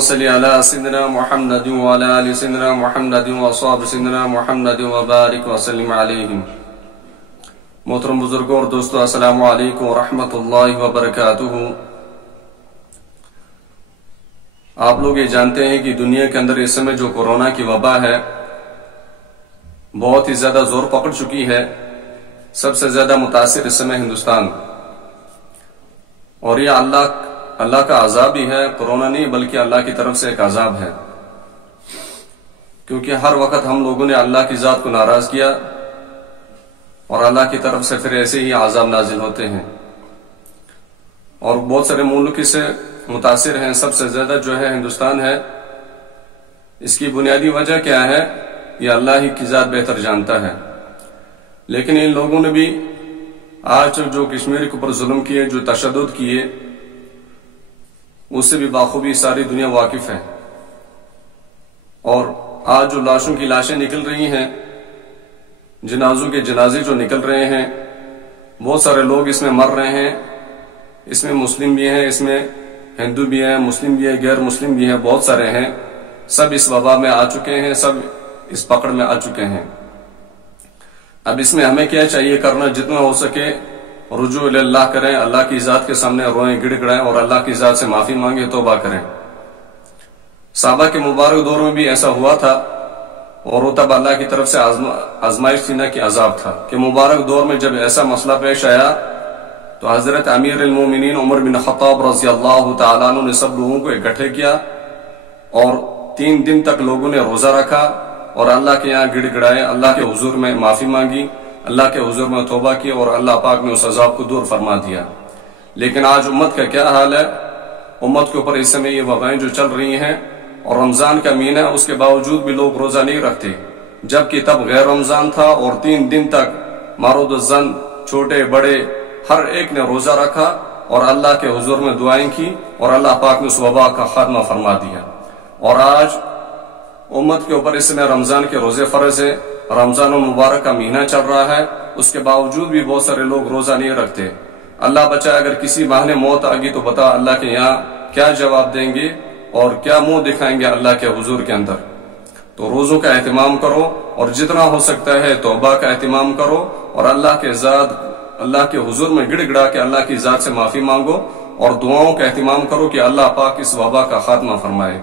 صل علی سیدنا محمد وعلی آل سیدنا محمد واصحاب سیدنا محمد وبارک وسلم علیہم۔ محترم بزرگوں اور دوستو، السلام علیکم ورحمۃ اللہ وبرکاتہ۔ آپ لوگ یہ جانتے ہیں کہ دنیا کے اندر اس سمے جو کورونا کی وبا ہے بہت ہی زیادہ زور پکڑ چکی ہے۔ سب سے زیادہ متاثر اس سمے ہندوستان، اور یہ اللہ کا عذاب ہی ہے، کورونا نہیں بلکہ اللہ کی طرف سے ایک عذاب ہے، کیونکہ ہر وقت ہم لوگوں نے اللہ کی ذات کو ناراض کیا اور اللہ کی طرف سے پھر ایسے ہی عذاب نازل ہوتے ہیں، اور بہت سارے ملک اس سے متاثر ہیں۔ سب سے زیادہ جو ہے ہندوستان ہے۔ اس کی بنیادی وجہ کیا ہے یہ اللہ ہی کی ذات بہتر جانتا ہے، لیکن ان لوگوں نے بھی آج جو کشمیر کے اوپر ظلم کیے، جو تشدد کیے، اس سے بھی بخوبی ساری دنیا واقف ہے۔ اور آج جو لاشوں کی لاشیں نکل رہی ہیں، جنازوں کے جنازے جو نکل رہے ہیں، بہت سارے لوگ اس میں مر رہے ہیں۔ اس میں مسلم بھی ہیں، اس میں ہندو بھی ہیں، مسلم بھی ہیں، غیر مسلم بھی ہیں، بہت سارے ہیں۔ سب اس وبا میں آ چکے ہیں، سب اس پکڑ میں آ چکے ہیں۔ اب اس میں ہمیں کیا چاہیے کرنا؟ جتنا ہو سکے رجوع اللہ کریں، اللہ کی ذات کے سامنے روئیں، گڑ گڑائیں اور اللہ کی ذات سے معافی مانگیں، توبہ کریں۔ صحابہ کے مبارک دور میں بھی ایسا ہوا تھا، اور وہ تب اللہ کی طرف سے آزمائش تھی، نہ کہ عذاب تھا، کہ مبارک دور میں جب ایسا مسئلہ پیش آیا تو حضرت امیر المومنین عمر بن خطاب رضی اللہ تعالیٰ عنہ نے سب لوگوں کو اکٹھے کیا، اور 3 دن تک لوگوں نے روزہ رکھا اور اللہ کے یہاں گڑ گڑائے، اللہ کے حضور میں معافی مانگی، اللہ کے حضور میں توبہ کی، اور اللہ پاک نے اس عذاب کو دور فرما دیا۔ لیکن آج امت کا کیا حال ہے؟ امت کے اوپر اس سمے یہ وبائیں جو چل رہی ہیں، اور رمضان کا مہینہ، اس کے باوجود بھی لوگ روزہ نہیں رکھتے، جبکہ تب غیر رمضان تھا، اور 3 دن تک مرد و زن، چھوٹے بڑے، ہر ایک نے روزہ رکھا اور اللہ کے حضور میں دعائیں کی، اور اللہ پاک نے اس وبا کا خاتمہ فرما دیا۔ اور آج امت کے اوپر اس سمے رمضان کے روزے فرض ہے، رمضان المبارک کا مہینہ چل رہا ہے، اس کے باوجود بھی بہت سارے لوگ روزہ نہیں رکھتے۔ اللہ بچائے، اگر کسی بہانے موت آ گئی تو بتا اللہ کے یہاں کیا جواب دیں گے اور کیا منہ دکھائیں گے اللہ کے حضور کے اندر؟ تو روزوں کا اہتمام کرو، اور جتنا ہو سکتا ہے توبہ کا اہتمام کرو، اور اللہ کے حضور میں گڑ گڑا کے اللہ کی ذات سے معافی مانگو، اور دعاؤں کا اہتمام کرو کہ اللہ پاک اس وبا کا خاتمہ فرمائے۔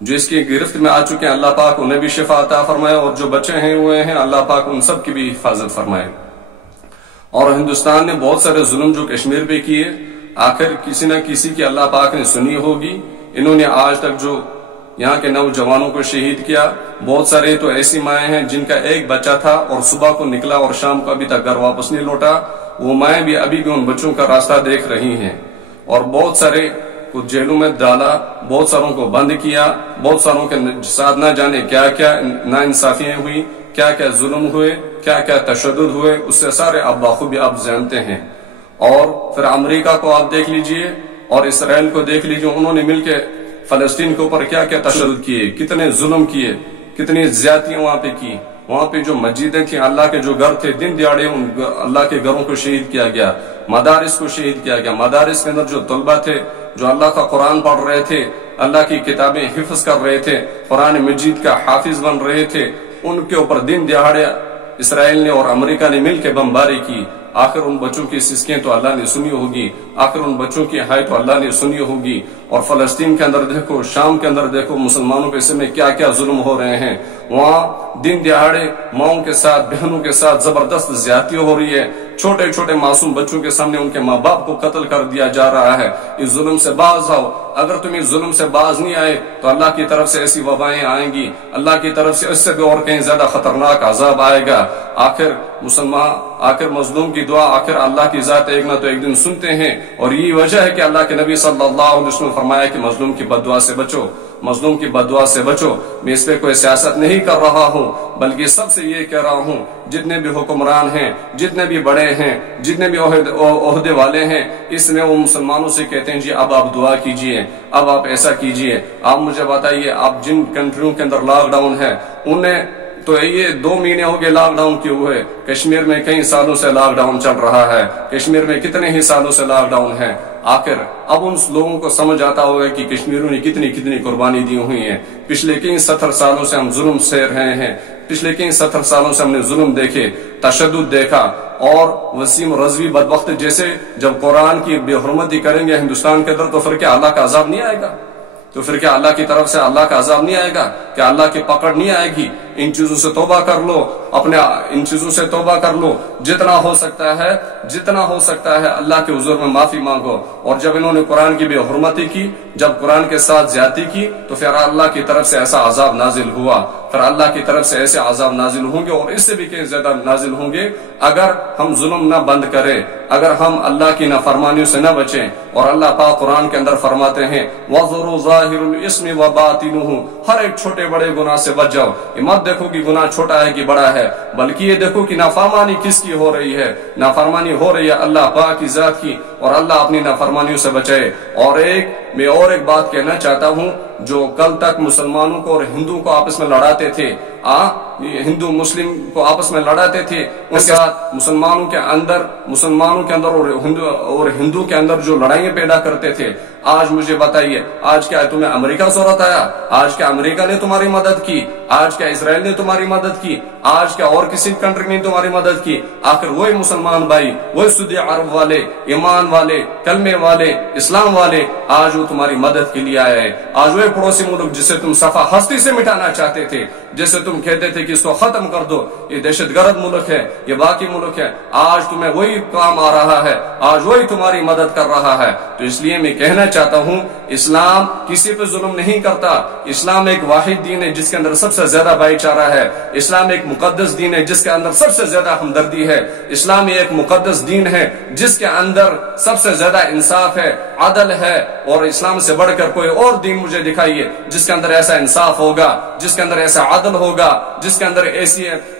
جو اس کی گرفت میں آ چکے ہیں اللہ پاک انہیں بھی شفا عطا فرمائے، اور جو بچے ہوئے ہیں اللہ پاک ان سب کی بھی حفاظت فرمائے۔ اور ہندوستان نے بہت سارے ظلم جو کشمیر پہ کیے، آخر کسی نہ کسی کی اللہ پاک نے سنی ہوگی۔ انہوں نے آج تک جو یہاں کے نوجوانوں کو شہید کیا، بہت سارے تو ایسی مائیں ہیں جن کا ایک بچہ تھا اور صبح کو نکلا اور شام کو ابھی تک گھر واپس نہیں لوٹا، وہ مائیں بھی ابھی بھی ان بچوں کا راستہ دیکھ رہی ہیں۔ اور بہت سارے کو جیلوں میں ڈالا، بہت ساروں کو بند کیا، بہت ساروں کے ساتھ نہ جانے کیا کیا ناانصافیاں ہوئی، کیا کیا ظلم ہوئے، کیا کیا تشدد ہوئے، اس سے سارے آپ بخوبی آپ جانتے ہیں۔ اور پھر امریکہ کو آپ دیکھ لیجئے اور اسرائیل کو دیکھ لیجئے، انہوں نے مل کے فلسطین کے اوپر کیا کیا تشدد کیے، کتنے ظلم کیے، کتنی زیادتیاں وہاں پہ کی۔ وہاں پہ جو مسجدیں تھیں، اللہ کے جو گھر تھے، دن دیہڑے ان اللہ کے گھروں کو شہید کیا گیا، مدارس کو شہید کیا گیا۔ مدارس کے اندر جو طلبہ تھے، جو اللہ کا قرآن پڑھ رہے تھے، اللہ کی کتابیں حفظ کر رہے تھے، قرآن مجید کا حافظ بن رہے تھے، ان کے اوپر دن دہاڑے اسرائیل نے اور امریکہ نے مل کے بمباری کی۔ آخر ان بچوں کی سسکیں تو اللہ نے سنی ہوگی، آخر ان بچوں کی ہائے تو اللہ نے سنی ہوگی۔ اور فلسطین کے اندر دیکھو، شام کے اندر دیکھو، مسلمانوں پہ میں کیا کیا ظلم ہو رہے ہیں۔ وہاں دن دہاڑے ماؤں کے ساتھ، بہنوں کے ساتھ زبردست زیادتی ہو رہی ہے، چھوٹے چھوٹے معصوم بچوں کے سامنے ان کے ماں باپ کو قتل کر دیا جا رہا ہے۔ اس ظلم سے باز آؤ، اگر تم اس ظلم سے باز نہیں آئے تو اللہ کی طرف سے ایسی وبائیں آئیں گی، اللہ کی طرف سے اس سے بھی اور کہیں زیادہ خطرناک عذاب آئے گا۔ آخر مظلوم کی دعا آخر اللہ کی ذات ایک نہ تو ایک دن سنتے ہیں، اور یہی وجہ ہے کہ اللہ کے نبی صلی اللہ علیہ وسلم نے فرمایا کہ مظلوم کی بد دعا سے بچو، مظلوم کی بد دعا سے بچو۔ میں اس پہ کوئی سیاست نہیں کر رہا ہوں، بلکہ سب سے یہ کہہ رہا ہوں، جتنے بھی حکمران ہیں، جتنے بھی بڑے ہیں، جتنے بھی عہدے والے ہیں، اس میں وہ مسلمانوں سے کہتے ہیں جی اب آپ دعا کیجئے، اب آپ ایسا کیجئے۔ آپ مجھے بتائیے، آپ جن کنٹریوں کے اندر لاک ڈاؤن ہے، انہیں تو یہ 2 مہینے ہو گئے لاک ڈاؤن کیے ہوئے، کشمیر میں کئی سالوں سے لاک ڈاؤن چل رہا ہے، کشمیر میں کتنے ہی سالوں سے لاک ڈاؤن ہے۔ آخر اب ان لوگوں کو سمجھ آتا ہوگا کہ کشمیریوں نے کتنی قربانی دی ہوئی ہے۔ پچھلے کئی 70 سالوں سے ہم ظلم سہ رہے ہیں، پچھلے کئی 70 سالوں سے ہم نے ظلم دیکھے، تشدد دیکھا، اور وسیم رضوی بدبخت جیسے جب قرآن کی بے حرمتی کریں گے ہندوستان کے اندر، تو پھر کیا اللہ کا عذاب نہیں آئے گا؟ تو پھر کیا اللہ کی طرف سے اللہ کا عذاب نہیں آئے گا؟ کیا اللہ کی پکڑ نہیں آئے گی؟ ان چیزوں سے توبہ کر لو، ان چیزوں سے توبہ کر لو، جتنا ہو سکتا ہے اللہ کے حضور میں معافی مانگو۔ اور جب انہوں نے قرآن کی بے حرمتی کی، جب قرآن کے ساتھ زیادتی کی، تو پھر اللہ کی طرف سے ایسا عذاب نازل ہوا، پھر اللہ کی طرف سے ایسے عذاب نازل ہوں گے، اور اس سے بھی کہیں زیادہ نازل ہوں گے اگر ہم ظلم نہ بند کریں، اگر ہم اللہ کی نافرمانیوں سے نہ بچیں۔ اور اللہ پاک قرآن کے اندر فرماتے ہیں وَذَرُوا ظَاهِرُ الْإِثْمِ وَبَاطِنُهُ، ہر ایک چھوٹے بڑے گناہ سے بچ جاؤ۔ یہ مت دیکھو کہ گناہ چھوٹا ہے کہ بڑا ہے، بلکہ یہ دیکھو کہ نافرمانی کس کی ہو رہی ہے۔ نافرمانی ہو رہی ہے اللہ پاک کی ذات کی، اور اللہ اپنی نافرمانیوں سے بچائے۔ اور میں ایک بات کہنا چاہتا ہوں، جو کل تک مسلمانوں کو اور ہندوؤں کو آپس میں لڑاتے تھے، ہندو مسلم کو آپس میں لڑاتے تھے، اس کے بعد مسلمانوں کے اندر اور ہندو کے اندر جو لڑائیاں پیدا کرتے تھے، آج مجھے بتائیے، آج کیا تمہیں امریکہ ضرورت آیا؟ آج کیا امریکہ نے تمہاری مدد کی؟ آج کیا اسرائیل نے تمہاری مدد کی؟ آج کیا اور کسی کنٹری نے تمہاری مدد کی؟ آخر وہی مسلمان بھائی، وہی سعودی عرب والے، ایمان والے، کلمے والے، اسلام والے، آج وہ تمہاری مدد کے لیے آئے ہیں۔ آج وہ پڑوسی ملک جسے تم صفحہ ہستی سے مٹانا چاہتے تھے، جیسے تم کہتے تھے کہ اس کو ختم کر دو، یہ دہشت گرد ملک ہے، یہ باقی ملک ہے، آج تمہیں وہی کام آ رہا ہے، آج وہی تمہاری مدد کر رہا ہے۔ تو اس لیے میں کہنا چاہتا ہوں، اسلام کسی پہ ظلم نہیں کرتا۔ اسلام ایک واحد دین ہے جس کے اندر سب سے زیادہ بھائی چارہ ہے۔ اسلام ایک مقدس دین ہے جس کے اندر سب سے زیادہ ہمدردی ہے۔ اسلام ایک مقدس دین ہے جس کے اندر سب سے زیادہ انصاف ہے، عدل ہے، اور اسلام سے بڑھ کر کوئی اور دین مجھے دکھائیے جس کے اندر ایسا انصاف ہوگا، جس کے اندر ایسا عدل ہوگا، جس کے اندر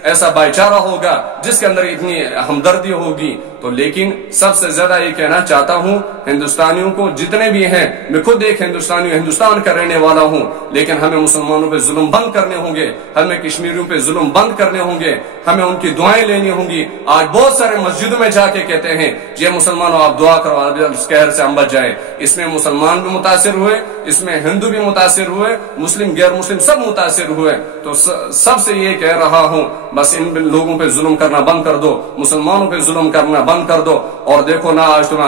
ایسا بھائی چارہ ہوگا، جس کے اندر اتنی ہمدردی ہوگی۔ تو لیکن سب سے زیادہ یہ کہنا چاہتا ہوں ہندوستانیوں کو، جتنے بھی ہیں، میں خود ایک ہندوستان کا رہنے والا ہوں، لیکن ہمیں مسلمانوں پہ ظلم بند کرنے ہوں گے، ہمیں کشمیریوں پہ ظلم بند کرنے ہوں گے، ہمیں ان کی دعائیں لینی ہوں گی۔ آج بہت سارے مسجدوں میں جا کے کہتے ہیں یہ مسلمانوں آپ دعا کرو اس قہر سے ہم بچ جائیں۔ اس میں مسلمان بھی متاثر ہوئے، اس میں ہندو بھی متاثر ہوئے، مسلم غیر مسلم سب متاثر ہوئے۔ تو سب سے یہ کہہ رہا ہوں، بس ان لوگوں پہ ظلم کرنا بند کر دو، مسلمانوں پہ ظلم کرنا بند کر دو۔ اور دیکھو نہ آج تمہیں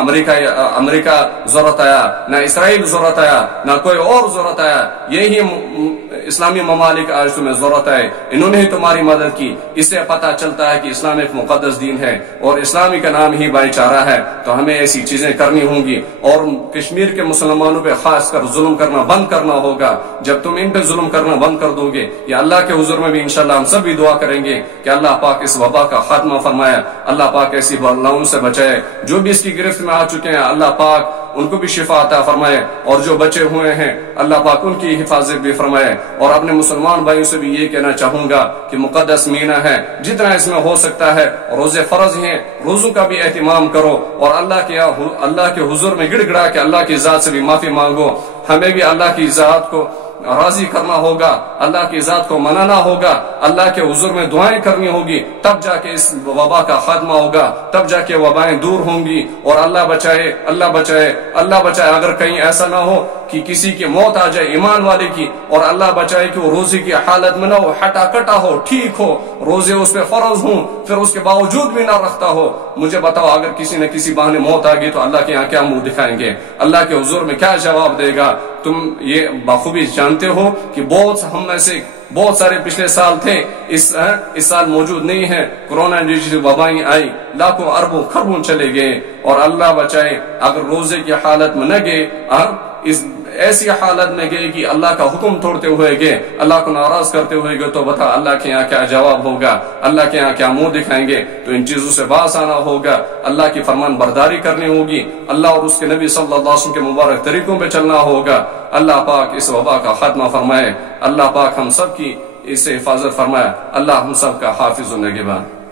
امریکہ ضرورت آیا، نہ اسرائیل ضرورت آیا، نہ کوئی اور ضرورت آیا، یہی اسلامی ممالک آج تمہیں ضرورت ہے، انہوں نے ہی تمہاری مدد کی۔ اس سے پتہ چلتا ہے کہ اسلام ایک مقدس دین ہے اور اسلامی کا نام ہی بھائی چارہ ہے۔ تو ہمیں ایسی چیزیں کرنی ہوں گی، اور کشمیر کے مسلمانوں پہ خاص کر ظلم کرنا بند کرنا ہوگا۔ جب تم ان پہ ظلم کرنا بند کر دو گے، یا اللہ کے حضور میں بھی انشاءاللہ ہم سب بھی دعا کریں گے کہ اللہ پاک اس وبا کا خاتمہ فرمائے، اللہ پاک ایسی بلاؤں سے بچائے۔ جو بھی اس کی گرفت میں آ چکے ہیں، اللہ پاک ان کو بھی شفا عطا فرمائے، اور جو بچے ہوئے ہیں اللہ پاک ان کی حفاظت بھی فرمائے۔ اور اپنے مسلمان بھائیوں سے بھی یہ کہنا چاہوں گا کہ مقدس مہینہ ہے، جتنا اس میں ہو سکتا ہے روزے فرض ہیں، روزوں کا بھی اہتمام کرو، اور اللہ کے حضور میں گڑ گڑا کے اللہ کی ذات سے بھی معافی مانگو۔ ہمیں بھی اللہ کی ذات کو راضی کرنا ہوگا، اللہ کی ذات کو منانا ہوگا، اللہ کے حضور میں دعائیں کرنی ہوگی، تب جا کے اس وبا کا خاتمہ ہوگا، تب جا کے وبائیں دور ہوں گی۔ اور اللہ بچائے، اللہ بچائے، اللہ بچائے، اگر کہیں ایسا نہ ہو کہ کسی کی موت آ جائے ایمان والے کی، اور اللہ بچائے کہ وہ روزے کی حالت میں نہ ہو، ہٹا کٹا ہو، ٹھیک ہو، روزے اس پہ فرض ہوں، پھر اس کے باوجود بھی نہ رکھتا ہو۔ مجھے بتاؤ، اگر کسی نہ کسی بہانے موت آ گئی تو اللہ کے یہاں کیا منہ دکھائیں گے؟ اللہ کے حضور میں کیا جواب دے گا؟ تم یہ بخوبی جانتے ہو کہ ہم میں سے بہت سارے پچھلے سال تھے، اس سال موجود نہیں ہے۔ کورونا جیسی وبائیں آئی، لاکھوں اربوں خربوں چلے گئے، اور اللہ بچائے اگر روزے کی حالت میں نہ گئے، اس ایسی حالت میں گئے کہ اللہ کا حکم توڑتے ہوئے گئے، اللہ کو ناراض کرتے ہوئے گئے، تو بتا اللہ کے یہاں کیا جواب ہوگا؟ اللہ کے یہاں کیا منہ دکھائیں گے؟ تو ان چیزوں سے باز آنا ہوگا، اللہ کی فرمان برداری کرنی ہوگی، اللہ اور اس کے نبی صلی اللہ علیہ وسلم کے مبارک طریقوں پہ چلنا ہوگا۔ اللہ پاک اس وبا کا خاتمہ فرمائے، اللہ پاک ہم سب کی اس سے حفاظت فرمائے، اللہ ہم سب کا حافظ و نگہبان۔